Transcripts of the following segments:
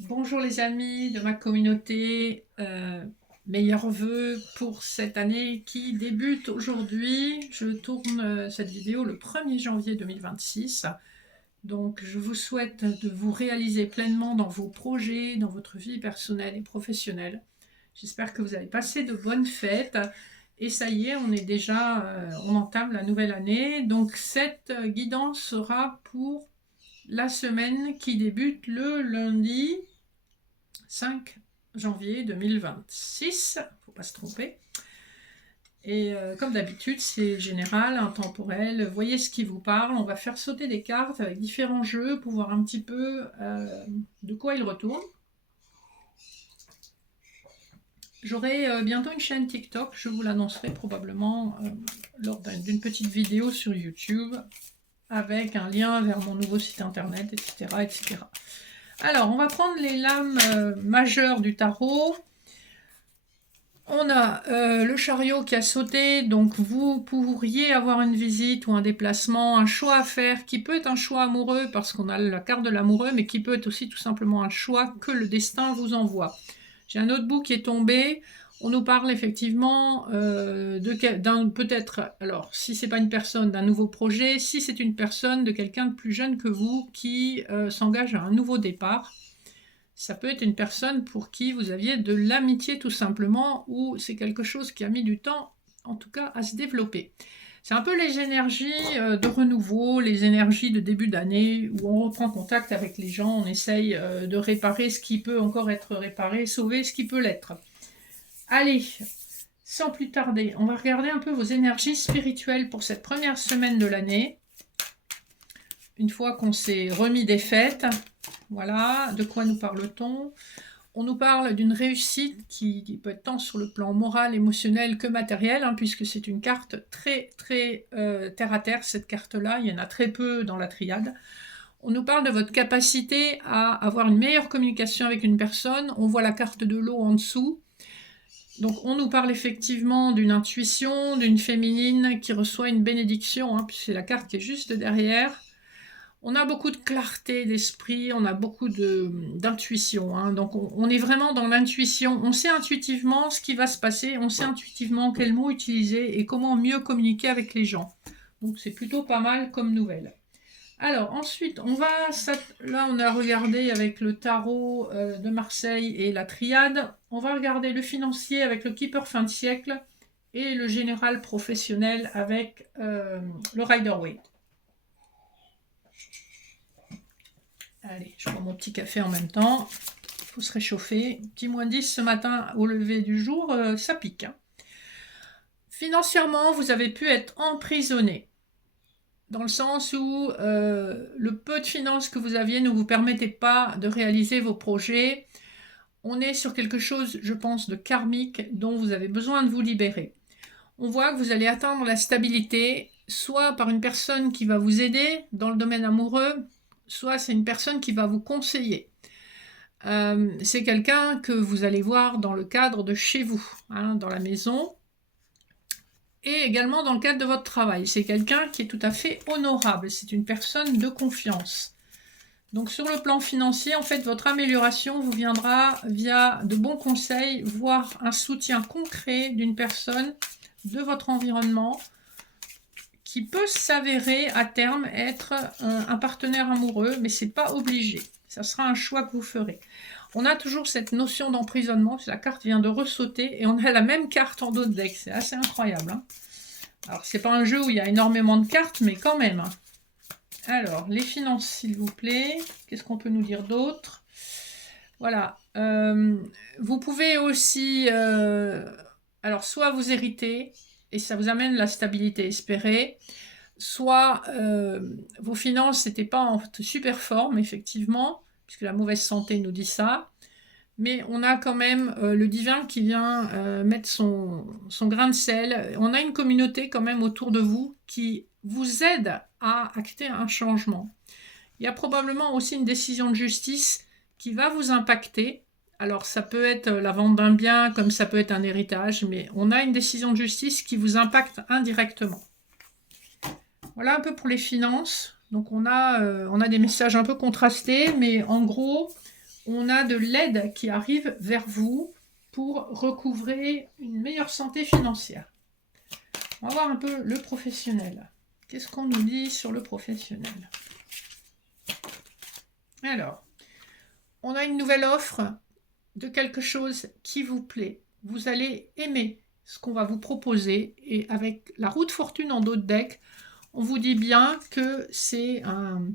Bonjour les amis de ma communauté, meilleurs vœux pour cette année qui débute aujourd'hui. Je tourne cette vidéo le 1er janvier 2026. Donc je vous souhaite de vous réaliser pleinement dans vos projets, dans votre vie personnelle et professionnelle. J'espère que vous avez passé de bonnes fêtes. Et ça y est, on est déjà, on entame la nouvelle année. Donc cette guidance sera pour la semaine qui débute le lundi 5 janvier 2026, faut pas se tromper. Et comme d'habitude, c'est général, intemporel. Voyez ce qui vous parle. On va faire sauter des cartes avec différents jeux pour voir un petit peu de quoi ils retournent. J'aurai bientôt une chaîne TikTok. Je vous l'annoncerai probablement lors d'une petite vidéo sur YouTube avec un lien vers mon nouveau site internet, etc., etc. Alors, on va prendre les lames majeures du tarot. On a le chariot qui a sauté, donc vous pourriez avoir une visite ou un déplacement, un choix à faire, qui peut être un choix amoureux, parce qu'on a la carte de l'amoureux, mais qui peut être aussi tout simplement un choix que le destin vous envoie. J'ai un autre bout qui est tombé, on nous parle effectivement d'un peut-être, alors si c'est pas une personne, d'un nouveau projet, si c'est une personne, de quelqu'un de plus jeune que vous qui s'engage à un nouveau départ. Ça peut être une personne pour qui vous aviez de l'amitié tout simplement, ou c'est quelque chose qui a mis du temps, en tout cas, à se développer. C'est un peu les énergies de renouveau, les énergies de début d'année, où on reprend contact avec les gens, on essaye de réparer ce qui peut encore être réparé, sauver ce qui peut l'être. Allez, sans plus tarder, on va regarder un peu vos énergies spirituelles pour cette première semaine de l'année. Une fois qu'on s'est remis des fêtes, voilà, de quoi nous parle-t-on? On nous parle d'une réussite qui peut être tant sur le plan moral, émotionnel que matériel, hein, puisque c'est une carte très terre à terre, cette carte-là, il y en a très peu dans la triade. On nous parle de votre capacité à avoir une meilleure communication avec une personne, on voit la carte de l'eau en dessous. Donc on nous parle effectivement d'une intuition, d'une féminine qui reçoit une bénédiction, hein, puisque c'est la carte qui est juste derrière. On a beaucoup de clarté d'esprit, on a beaucoup d'intuition, hein. Donc on est vraiment dans l'intuition. On sait intuitivement ce qui va se passer, on sait intuitivement quels mots utiliser et comment mieux communiquer avec les gens. Donc c'est plutôt pas mal comme nouvelle. Alors ensuite, là on a regardé avec le tarot de Marseille et la triade. On va regarder le financier avec le keeper fin de siècle et le général professionnel avec le Rider-Waite. Allez, je prends mon petit café en même temps. Il faut se réchauffer. Petit moins 10 ce matin au lever du jour, ça pique, hein. Financièrement, vous avez pu être emprisonné. Dans le sens où le peu de finances que vous aviez ne vous permettait pas de réaliser vos projets. On est sur quelque chose, je pense, de karmique dont vous avez besoin de vous libérer. On voit que vous allez atteindre la stabilité, soit par une personne qui va vous aider dans le domaine amoureux, soit c'est une personne qui va vous conseiller. C'est quelqu'un que vous allez voir dans le cadre de chez vous, hein, dans la maison, et également dans le cadre de votre travail. C'est quelqu'un qui est tout à fait honorable, c'est une personne de confiance. Donc sur le plan financier, en fait, votre amélioration vous viendra via de bons conseils, voire un soutien concret d'une personne de votre environnement qui peut s'avérer à terme être un partenaire amoureux, mais c'est pas obligé. Ça sera un choix que vous ferez. On a toujours cette notion d'emprisonnement, la carte vient de ressauter, et on a la même carte en dos de deck, c'est assez incroyable, hein. Alors, c'est pas un jeu où il y a énormément de cartes, mais quand même. Alors, les finances, s'il vous plaît. Qu'est-ce qu'on peut nous dire d'autre? Voilà. Vous pouvez aussi... alors, soit vous héritez, et ça vous amène la stabilité espérée, soit vos finances n'étaient pas en super forme, effectivement, puisque la mauvaise santé nous dit ça, mais on a quand même le divin qui vient mettre son grain de sel. On a une communauté quand même autour de vous qui vous aide à acter un changement. Il y a probablement aussi une décision de justice qui va vous impacter. Alors ça peut être la vente d'un bien, comme ça peut être un héritage, mais on a une décision de justice qui vous impacte indirectement. Voilà un peu pour les finances. Donc on a des messages un peu contrastés, mais en gros, on a de l'aide qui arrive vers vous pour recouvrer une meilleure santé financière. On va voir un peu le professionnel. Qu'est-ce qu'on nous dit sur le professionnel? Alors, on a une nouvelle offre de quelque chose qui vous plaît. Vous allez aimer ce qu'on va vous proposer. Et avec la roue de fortune en dos de deck, on vous dit bien que c'est un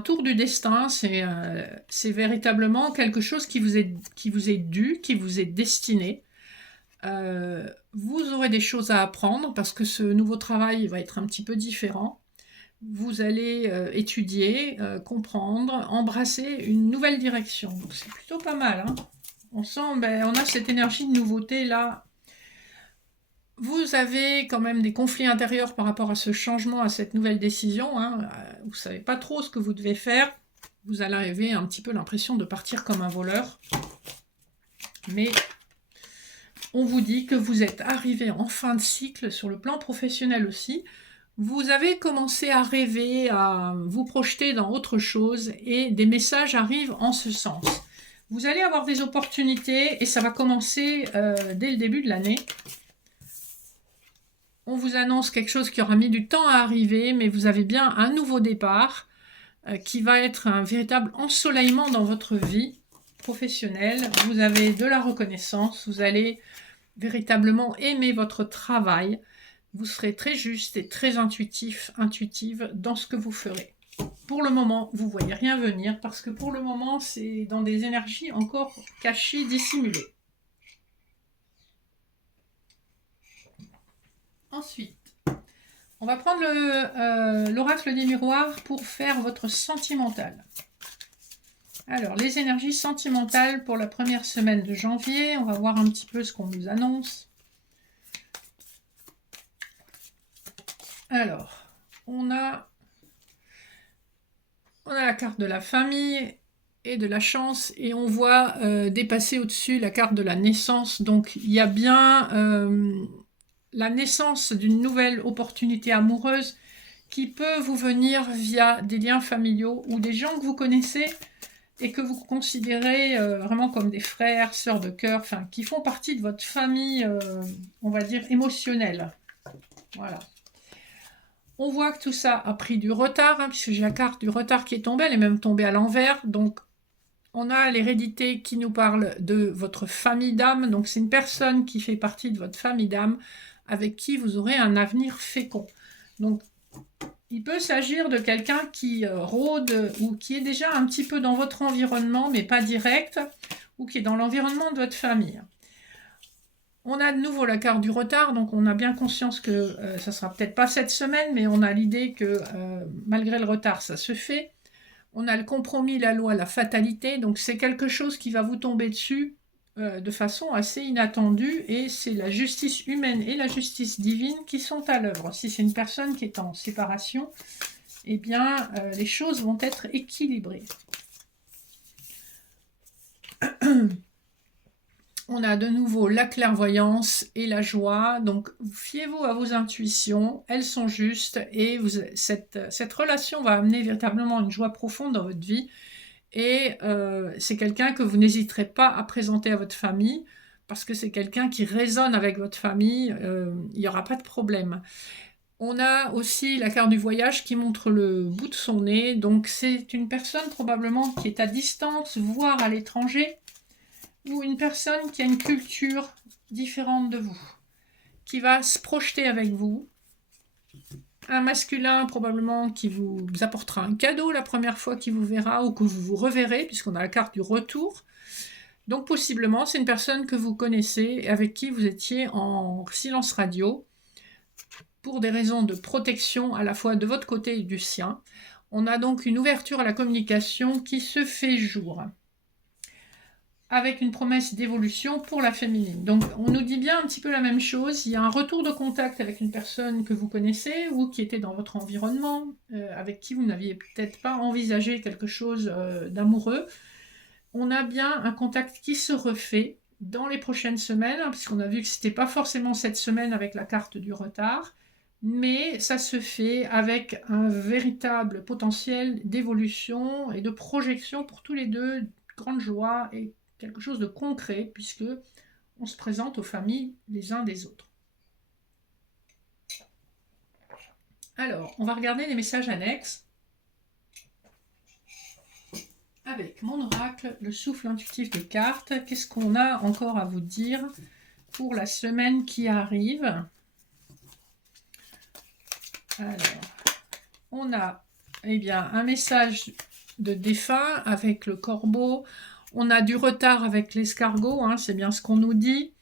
tour du destin, c'est véritablement quelque chose qui vous est dû, qui vous est destiné. Vous aurez des choses à apprendre parce que ce nouveau travail va être un petit peu différent. Vous allez étudier, comprendre, embrasser une nouvelle direction. Donc c'est plutôt pas mal, hein. On sent, on a cette énergie de nouveauté là. Vous avez quand même des conflits intérieurs par rapport à ce changement, à cette nouvelle décision, hein. Vous ne savez pas trop ce que vous devez faire. Vous allez arriver un petit peu l'impression de partir comme un voleur. Mais on vous dit que vous êtes arrivé en fin de cycle sur le plan professionnel aussi. Vous avez commencé à rêver, à vous projeter dans autre chose et des messages arrivent en ce sens. Vous allez avoir des opportunités et ça va commencer dès le début de l'année. On vous annonce quelque chose qui aura mis du temps à arriver, mais vous avez bien un nouveau départ qui va être un véritable ensoleillement dans votre vie professionnelle. Vous avez de la reconnaissance, vous allez véritablement aimer votre travail. Vous serez très juste et très intuitive dans ce que vous ferez. Pour le moment, vous ne voyez rien venir parce que pour le moment, c'est dans des énergies encore cachées, dissimulées. Ensuite, on va prendre l'oracle des miroirs pour faire votre sentimental. Alors, les énergies sentimentales pour la première semaine de janvier. On va voir un petit peu ce qu'on nous annonce. Alors, on a la carte de la famille et de la chance et on voit dépasser au-dessus la carte de la naissance. Donc, il y a bien la naissance d'une nouvelle opportunité amoureuse qui peut vous venir via des liens familiaux ou des gens que vous connaissez et que vous considérez vraiment comme des frères, sœurs de cœur, enfin, qui font partie de votre famille, on va dire, émotionnelle. Voilà. On voit que tout ça a pris du retard, hein, puisque j'ai la carte du retard qui est tombée, elle est même tombée à l'envers. Donc, on a l'hérédité qui nous parle de votre famille d'âme. Donc, c'est une personne qui fait partie de votre famille d'âme avec qui vous aurez un avenir fécond. Donc, il peut s'agir de quelqu'un qui rôde ou qui est déjà un petit peu dans votre environnement, mais pas direct, ou qui est dans l'environnement de votre famille. On a de nouveau la carte du retard, donc on a bien conscience que ça ne sera peut-être pas cette semaine, mais on a l'idée que malgré le retard, ça se fait. On a le compromis, la loi, la fatalité, donc c'est quelque chose qui va vous tomber dessus de façon assez inattendue, et c'est la justice humaine et la justice divine qui sont à l'œuvre. Si c'est une personne qui est en séparation, eh bien les choses vont être équilibrées. On a de nouveau la clairvoyance et la joie, donc fiez-vous à vos intuitions, elles sont justes et cette relation va amener véritablement une joie profonde dans votre vie et c'est quelqu'un que vous n'hésiterez pas à présenter à votre famille parce que c'est quelqu'un qui résonne avec votre famille, il n'y aura pas de problème. On a aussi la carte du voyage qui montre le bout de son nez, donc c'est une personne probablement qui est à distance, voire à l'étranger, ou une personne qui a une culture différente de vous, qui va se projeter avec vous. Un masculin probablement qui vous apportera un cadeau la première fois qu'il vous verra ou que vous vous reverrez, puisqu'on a la carte du retour. Donc possiblement, c'est une personne que vous connaissez et avec qui vous étiez en silence radio pour des raisons de protection à la fois de votre côté et du sien. On a donc une ouverture à la communication qui se fait jour, avec une promesse d'évolution pour la féminine. Donc on nous dit bien un petit peu la même chose, il y a un retour de contact avec une personne que vous connaissez ou qui était dans votre environnement, avec qui vous n'aviez peut-être pas envisagé quelque chose d'amoureux. On a bien un contact qui se refait dans les prochaines semaines, hein, puisqu'on a vu que ce n'était pas forcément cette semaine avec la carte du retard, mais ça se fait avec un véritable potentiel d'évolution et de projection pour tous les deux, grande joie et quelque chose de concret, puisque on se présente aux familles les uns des autres. Alors, on va regarder les messages annexes avec mon oracle, le souffle intuitif des cartes. Qu'est-ce qu'on a encore à vous dire pour la semaine qui arrive? Alors, on a bien, un message de défunt avec le corbeau. On a du retard avec l'escargot, hein, c'est bien ce qu'on nous dit.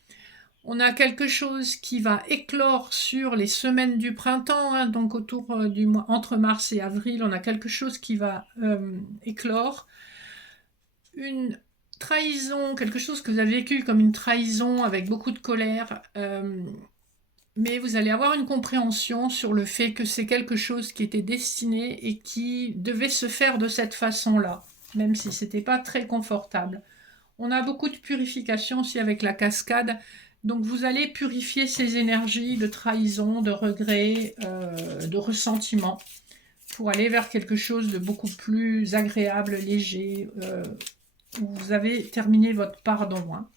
On a quelque chose qui va éclore sur les semaines du printemps, hein, donc autour du mois, entre mars et avril, on a quelque chose qui va éclore. Une trahison, quelque chose que vous avez vécu comme une trahison avec beaucoup de colère, mais vous allez avoir une compréhension sur le fait que c'est quelque chose qui était destiné et qui devait se faire de cette façon-là, même si c'était pas très confortable. On a beaucoup de purification aussi avec la cascade. Donc vous allez purifier ces énergies de trahison, de regret, de ressentiment, pour aller vers quelque chose de beaucoup plus agréable, léger, où vous avez terminé votre pardon. Hein.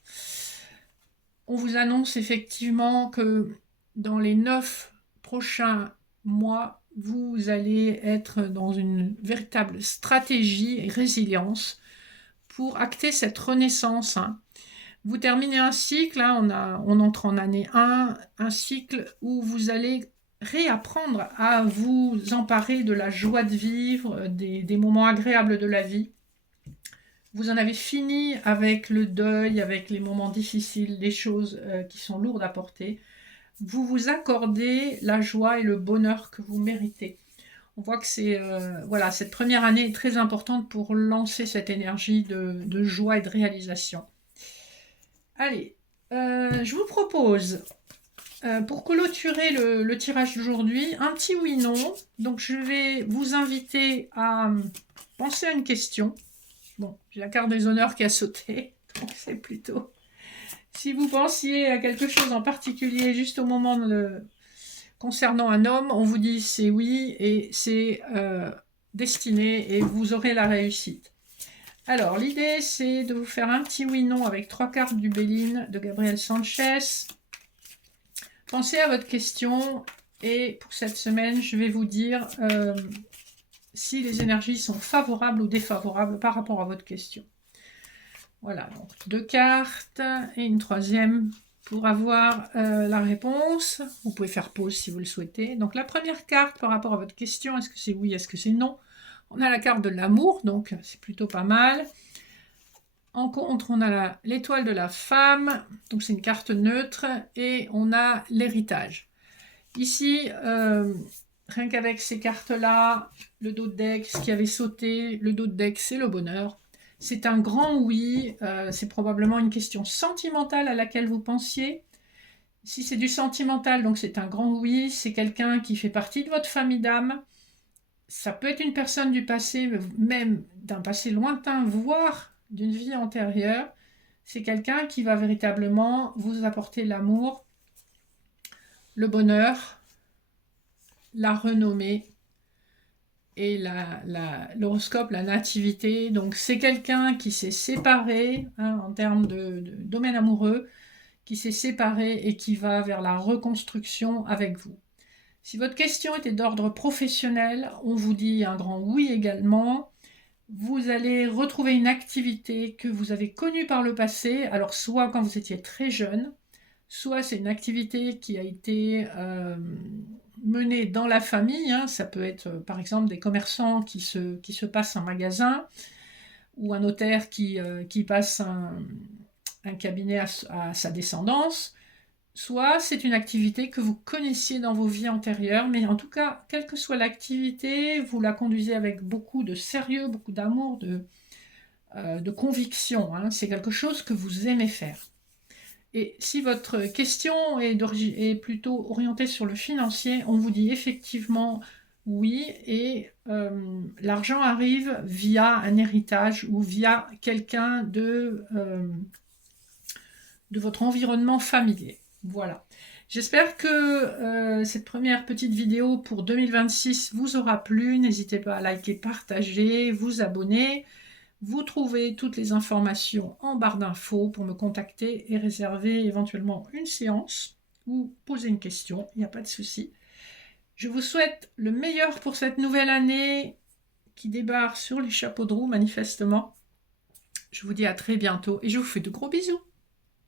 On vous annonce effectivement que dans les 9 prochains mois, vous allez être dans une véritable stratégie et résilience pour acter cette renaissance. Hein. Vous terminez un cycle, hein, on entre en année 1, un cycle où vous allez réapprendre à vous emparer de la joie de vivre, des moments agréables de la vie. Vous en avez fini avec le deuil, avec les moments difficiles, les choses qui sont lourdes à porter. Vous vous accordez la joie et le bonheur que vous méritez. On voit que c'est voilà, cette première année est très importante pour lancer cette énergie de joie et de réalisation. Allez, je vous propose, pour clôturer le tirage d'aujourd'hui, un petit oui-non. Donc je vais vous inviter à penser à une question. Bon, j'ai la carte des honneurs qui a sauté, donc c'est plutôt... Si vous pensiez à quelque chose en particulier juste au moment concernant un homme, on vous dit c'est oui et c'est destiné et vous aurez la réussite. Alors, l'idée, c'est de vous faire un petit oui-non avec 3 cartes du Béline de Gabriel Sanchez. Pensez à votre question et pour cette semaine, je vais vous dire si les énergies sont favorables ou défavorables par rapport à votre question. Voilà, donc 2 cartes et une 3e pour avoir la réponse. Vous pouvez faire pause si vous le souhaitez. Donc la première carte par rapport à votre question, est-ce que c'est oui, est-ce que c'est non? On a la carte de l'amour, donc c'est plutôt pas mal. En contre, on a l'étoile de la femme, donc c'est une carte neutre, et on a l'héritage. Ici, rien qu'avec ces cartes-là, le dos de deck, ce qui avait sauté, le dos de deck, c'est le bonheur. C'est un grand oui, c'est probablement une question sentimentale à laquelle vous pensiez. Si c'est du sentimental, donc c'est un grand oui, c'est quelqu'un qui fait partie de votre famille d'âme. Ça peut être une personne du passé, même d'un passé lointain, voire d'une vie antérieure. C'est quelqu'un qui va véritablement vous apporter l'amour, le bonheur, la renommée et l'horoscope, la nativité. Donc c'est quelqu'un qui s'est séparé en termes de domaine amoureux, qui s'est séparé et qui va vers la reconstruction avec vous. Si votre question était d'ordre professionnel, on vous dit un grand oui également. Vous allez retrouver une activité que vous avez connue par le passé, alors soit quand vous étiez très jeune, soit c'est une activité qui a été menée dans la famille, hein. Ça peut être par exemple des commerçants qui se passent un magasin, ou un notaire qui passe un cabinet à sa descendance, soit c'est une activité que vous connaissiez dans vos vies antérieures, mais en tout cas, quelle que soit l'activité, vous la conduisez avec beaucoup de sérieux, beaucoup d'amour, de conviction. Hein. C'est quelque chose que vous aimez faire. Et si votre question est plutôt orientée sur le financier, on vous dit effectivement oui, et l'argent arrive via un héritage ou via quelqu'un de votre environnement familier. Voilà. J'espère que cette première petite vidéo pour 2026 vous aura plu. N'hésitez pas à liker, partager, vous abonner. Vous trouvez toutes les informations en barre d'infos pour me contacter et réserver éventuellement une séance ou poser une question, il n'y a pas de souci. Je vous souhaite le meilleur pour cette nouvelle année qui débarque sur les chapeaux de roue manifestement. Je vous dis à très bientôt et je vous fais de gros bisous.